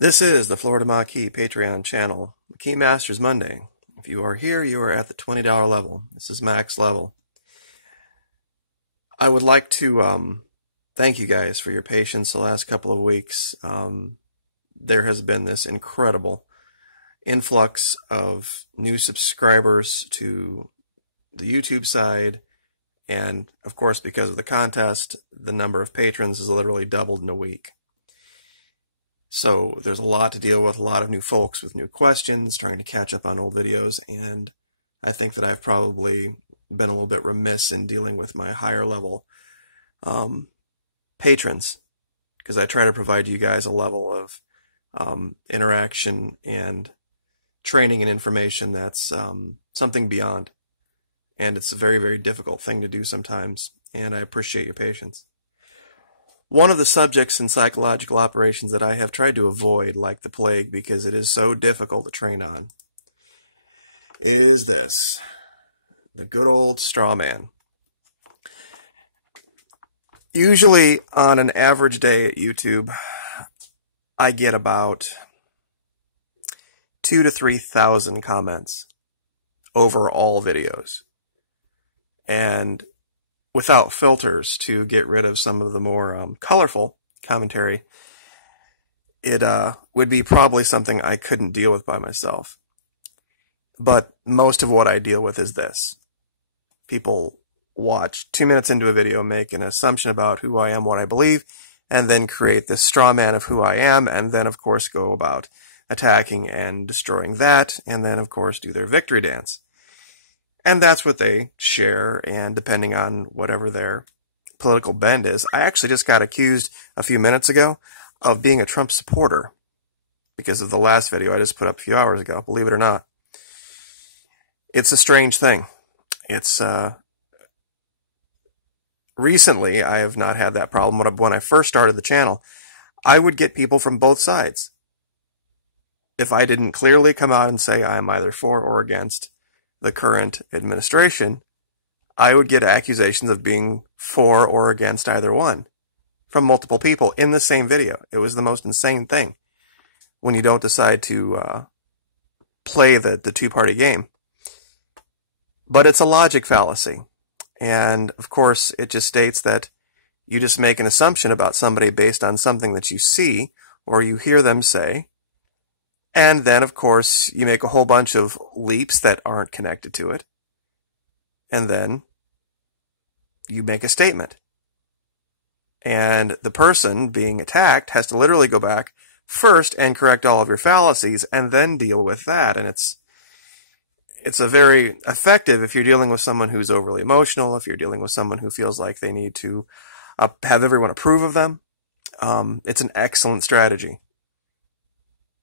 This is the Florida Maquis Patreon channel, Maquis Masters Monday. If you are here, you are at the $20 level. This is max level. I would like to thank you guys for your patience the last couple of weeks. There has been this incredible influx of new subscribers to the YouTube side, and of course, because of the contest, the number of patrons has literally doubled in a week. So there's a lot to deal with, a lot of new folks with new questions, trying to catch up on old videos, and I think that I've probably been a little bit remiss in dealing with my higher level patrons, because I try to provide you guys a level of interaction and training and information that's something beyond. And it's a very, very difficult thing to do sometimes, and I appreciate your patience. One of the subjects in psychological operations that I have tried to avoid like the plague because it is so difficult to train on is this, the good old straw man. Usually on an average day at YouTube, I get about 2,000 to 3,000 comments over all videos. And without filters to get rid of some of the more colorful commentary, it would be probably something I couldn't deal with by myself. But most of what I deal with is this. People watch 2 minutes into a video, make an assumption about who I am, what I believe, and then create this straw man of who I am, and then of course go about attacking and destroying that, and then of course do their victory dance. And that's what they share, and depending on whatever their political bend is. I actually just got accused a few minutes ago of being a Trump supporter because of the last video I just put up a few hours ago, believe it or not. It's a strange thing. It's, recently I have not had that problem. When I first started the channel, I would get people from both sides. If I didn't clearly come out and say I am either for or against the current administration, I would get accusations of being for or against either one from multiple people in the same video. It was the most insane thing when you don't decide to play the two-party game. But it's a logic fallacy. And of course, it just states that you just make an assumption about somebody based on something that you see or you hear them say. And then, of course, you make a whole bunch of leaps that aren't connected to it. And then you make a statement. And the person being attacked has to literally go back first and correct all of your fallacies and then deal with that. And it's a very effective if you're dealing with someone who's overly emotional, if you're dealing with someone who feels like they need to have everyone approve of them. It's an excellent strategy.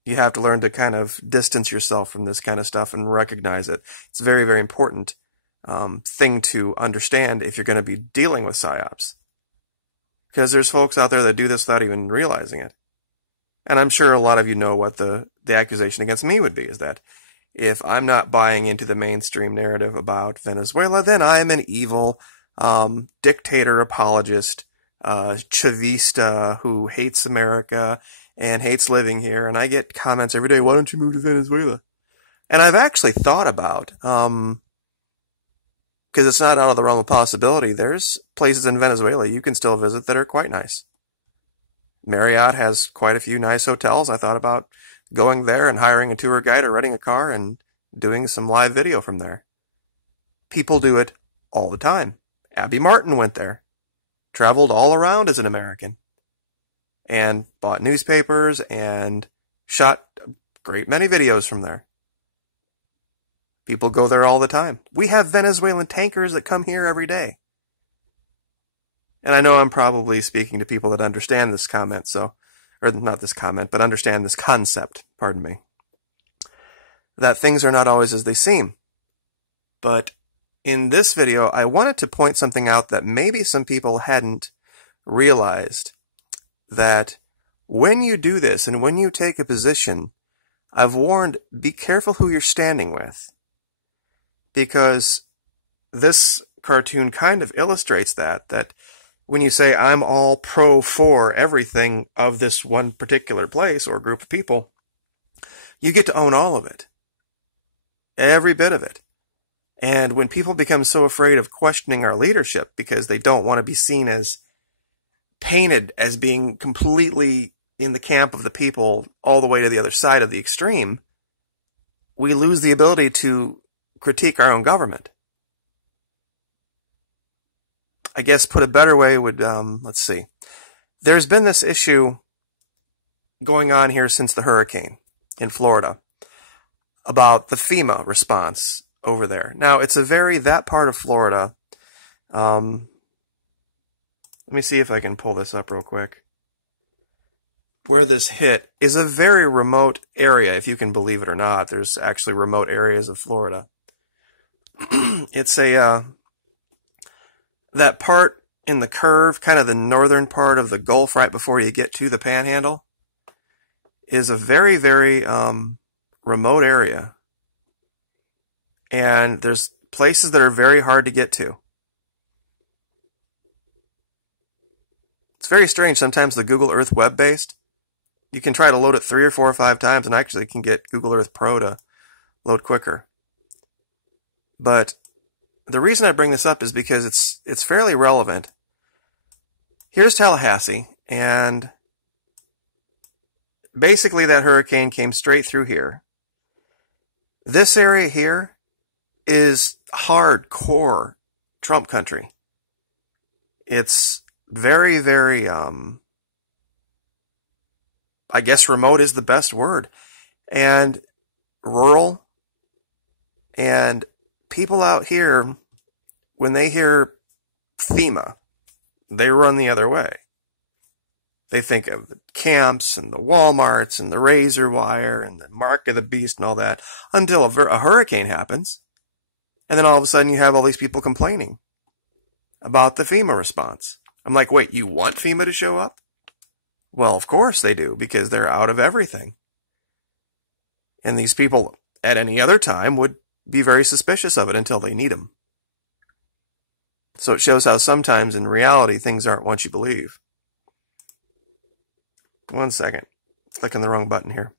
You have to learn to kind of distance yourself from this kind of stuff and recognize it. It's a very, very important thing to understand if you're going to be dealing with psyops. Because there's folks out there that do this without even realizing it. And I'm sure a lot of you know what the accusation against me would be, is that if I'm not buying into the mainstream narrative about Venezuela, then I'm an evil dictator apologist, Chavista who hates America and hates living here, and I get comments every day, why don't you move to Venezuela? And I've actually thought about, because it's not out of the realm of possibility, there's places in Venezuela you can still visit that are quite nice. Marriott has quite a few nice hotels. I thought about going there and hiring a tour guide or renting a car and doing some live video from there. People do it all the time. Abby Martin went there, traveled all around as an American, and bought newspapers and shot a great many videos from there. People go there all the time. We have Venezuelan tankers that come here every day. And I know I'm probably speaking to people that understand this comment, or not this comment, but understand this concept, pardon me, that things are not always as they seem. But in this video, I wanted to point something out that maybe some people hadn't realized, that when you do this and when you take a position, I've warned, be careful who you're standing with. Because this cartoon kind of illustrates that when you say I'm all pro for everything of this one particular place or group of people, you get to own all of it. Every bit of it. And when people become so afraid of questioning our leadership because they don't want to be seen as painted as being completely in the camp of the people all the way to the other side of the extreme, we lose the ability to critique our own government. I guess put a better way would, let's see. There's been this issue going on here since the hurricane in Florida about the FEMA response over there. Now, it's that part of Florida, let me see if I can pull this up real quick. Where this hit is a very remote area, if you can believe it or not. There's actually remote areas of Florida. It's that part in the curve, kind of the northern part of the Gulf right before you get to the Panhandle, is a very, very remote area. And there's places that are very hard to get to. It's very strange. Sometimes the Google Earth web-based, you can try to load it 3 or 4 or 5 times and actually can get Google Earth Pro to load quicker. But the reason I bring this up is because it's fairly relevant. Here's Tallahassee, and basically that hurricane came straight through here. This area here is hardcore Trump country. It's very, very, I guess remote is the best word, and rural, and people out here, when they hear FEMA, they run the other way. They think of the camps and the Walmarts and the razor wire and the mark of the beast and all that until a hurricane happens. And then all of a sudden you have all these people complaining about the FEMA response. I'm like, wait, you want FEMA to show up? Well, of course they do, because they're out of everything. And these people, at any other time, would be very suspicious of it until they need them. So it shows how sometimes in reality things aren't what you believe. 1 second. Clicking the wrong button here.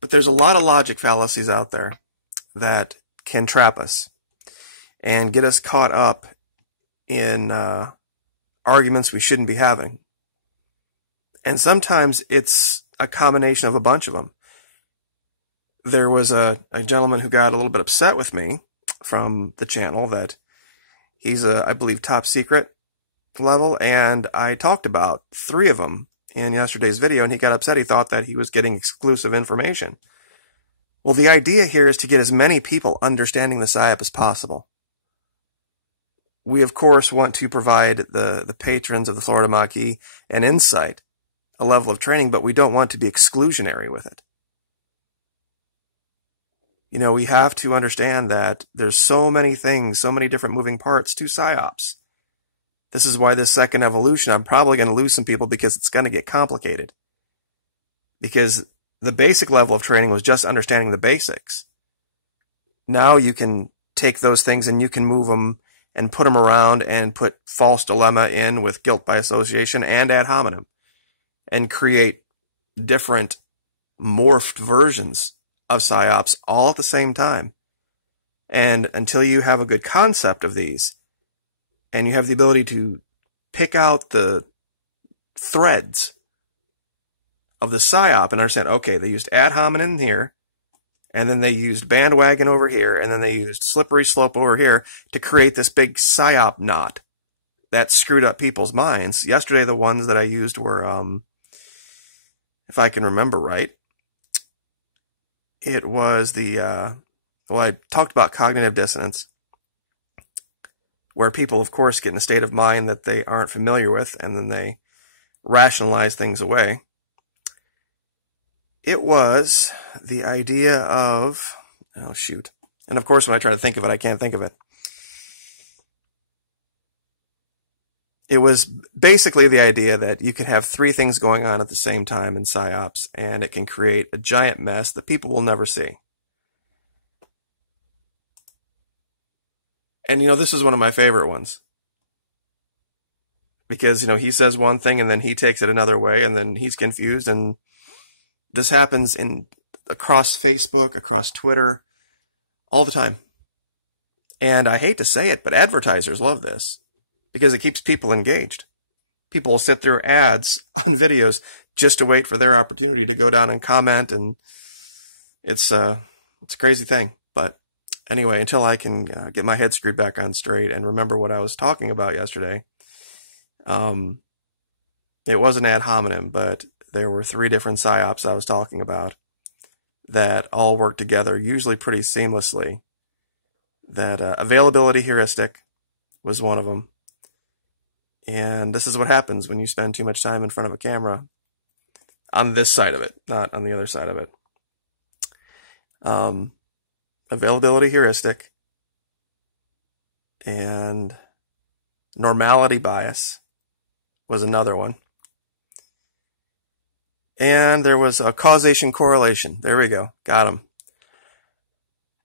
But there's a lot of logic fallacies out there that can trap us and get us caught up in arguments we shouldn't be having. And sometimes it's a combination of a bunch of them. There was a gentleman who got a little bit upset with me from the channel that he's I believe, top secret level, and I talked about 3 of them in yesterday's video, and he got upset. He thought that he was getting exclusive information. Well, the idea here is to get as many people understanding the PSYOP as possible. We, of course, want to provide the patrons of the Florida Maquis an insight, a level of training, but we don't want to be exclusionary with it. You know, we have to understand that there's so many things, so many different moving parts to PSYOPs. This is why this second evolution, I'm probably going to lose some people because it's going to get complicated. Because the basic level of training was just understanding the basics. Now you can take those things and you can move them and put them around and put false dilemma in with guilt by association and ad hominem and create different morphed versions of PSYOPs all at the same time. And until you have a good concept of these, and you have the ability to pick out the threads of the PSYOP and understand, okay, they used ad hominem here, and then they used bandwagon over here, and then they used slippery slope over here to create this big PSYOP knot that screwed up people's minds. Yesterday, the ones that I used were, if I can remember right, it was the, well, I talked about cognitive dissonance, where people, of course, get in a state of mind that they aren't familiar with, and then they rationalize things away. It was the idea of, oh shoot, and of course when I try to think of it, I can't think of it. It was basically the idea that you could have 3 things going on at the same time in PSYOPs, and it can create a giant mess that people will never see. And, this is one of my favorite ones. Because, he says one thing and then he takes it another way and then he's confused. And this happens across Facebook, across Twitter, all the time. And I hate to say it, but advertisers love this because it keeps people engaged. People will sit through ads on videos just to wait for their opportunity to go down and comment, and it's a crazy thing. But anyway, until I can get my head screwed back on straight and remember what I was talking about yesterday, it wasn't ad hominem, but there were 3 different psyops I was talking about that all work together, usually pretty seamlessly. That availability heuristic was one of them. And this is what happens when you spend too much time in front of a camera. On this side of it, not on the other side of it. Availability heuristic and normality bias was another one. And there was a causation correlation. There we go. Got him.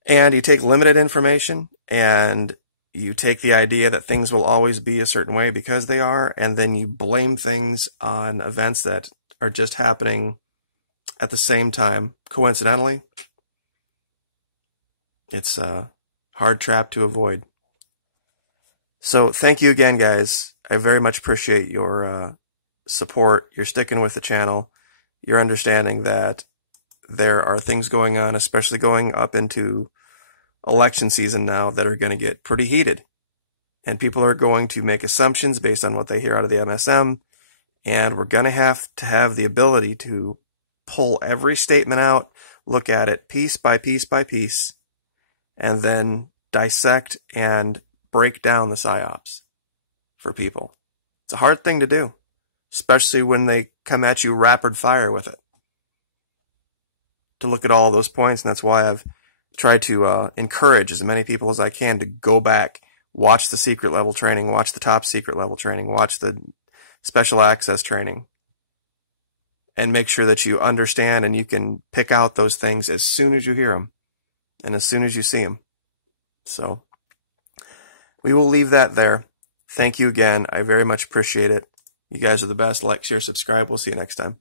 And you take limited information and you take the idea that things will always be a certain way because they are, and then you blame things on events that are just happening at the same time, coincidentally. It's a hard trap to avoid. So thank you again, guys. I very much appreciate your support, your sticking with the channel, your understanding that there are things going on, especially going up into election season now, that are going to get pretty heated. And people are going to make assumptions based on what they hear out of the MSM. And we're going to have the ability to pull every statement out, look at it piece by piece by piece, and then dissect and break down the psyops for people. It's a hard thing to do, especially when they come at you rapid fire with it. To look at all those points, and that's why I've tried to encourage as many people as I can to go back, watch the secret level training, watch the top secret level training, watch the special access training, and make sure that you understand and you can pick out those things as soon as you hear them and as soon as you see them. So we will leave that there. Thank you again. I very much appreciate it. You guys are the best. Like, share, subscribe. We'll see you next time.